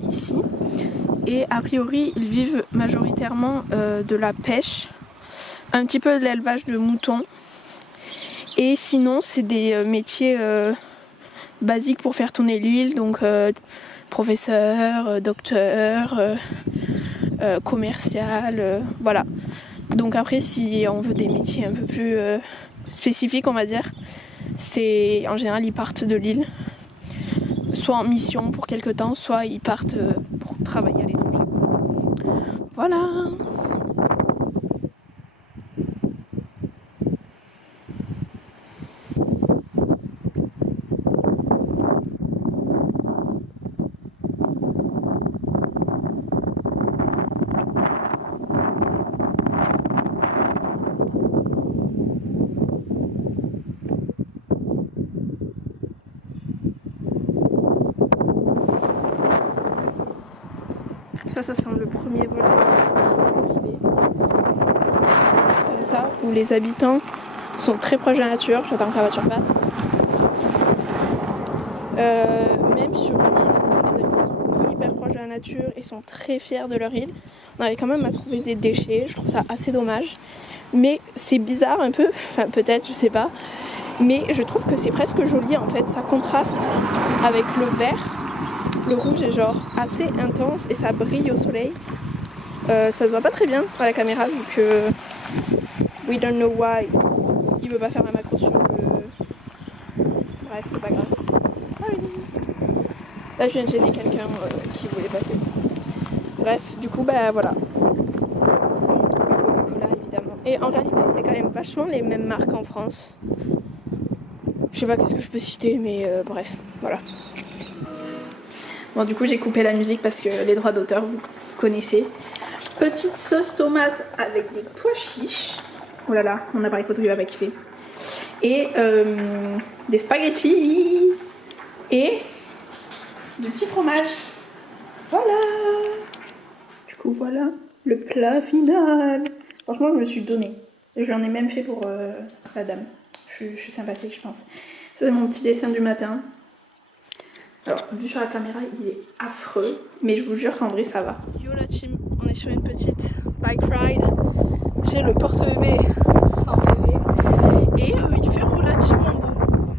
sont ici. Et a priori, ils vivent majoritairement de la pêche, un petit peu de l'élevage de moutons. Et sinon, c'est des métiers basiques pour faire tourner l'île, donc professeur, docteur, commercial, voilà. Donc après, si on veut des métiers un peu plus spécifiques, on va dire, c'est en général ils partent de l'île, soit en mission pour quelque temps, soit ils partent pour travailler à l'étranger, quoi. Voilà. Ça semble le premier vol arrivé. Comme ça, où les habitants sont très proches de la nature. J'attends que la voiture passe. Même sur une île, dont les habitants sont hyper proches de la nature et sont très fiers de leur île, on arrive quand même à trouver des déchets. Je trouve ça assez dommage. Mais c'est bizarre un peu, enfin peut-être, je sais pas. Mais je trouve que c'est presque joli en fait. Ça contraste avec le vert. Le rouge est genre assez intense et ça brille au soleil. Ça se voit pas très bien à la caméra vu que we don't know why il veut pas faire ma macro sur le... Bref, c'est pas grave. Ah oui. Là je viens de gêner quelqu'un qui voulait passer. Bref, du coup bah voilà. Coca-Cola évidemment. Et en réalité c'est quand même vachement les mêmes marques en France. Je sais pas qu'est-ce que je peux citer mais bref, voilà. Bon, du coup, j'ai coupé la musique parce que les droits d'auteur, vous connaissez. Petite sauce tomate avec des pois chiches. Oh là là, mon appareil photo, il va pas kiffer. Et des spaghettis. Et du petit fromage. Voilà. Du coup, voilà le plat final. Franchement, je me suis donnée. Je lui en ai même fait pour la dame. Je suis sympathique, je pense. Ça, c'est mon petit dessin du matin. Alors, vu sur la caméra, il est affreux, mais je vous jure qu'en vrai, ça va. Yo la team, on est sur une petite bike ride. J'ai le porte-bébé sans bébé et il fait relativement beau.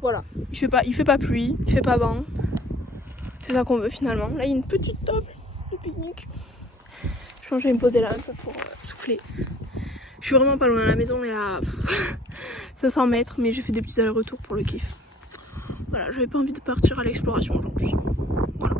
Voilà, il fait pas pluie, il fait pas vent. C'est ça qu'on veut finalement. Là, il y a une petite table de pique-nique. Je pense que je vais me poser là un peu pour souffler. Je suis vraiment pas loin de la maison, on est à 500 mètres, mais j'ai fait des petits allers-retours pour le kiff. Voilà, j'avais pas envie de partir à l'exploration aujourd'hui. Voilà.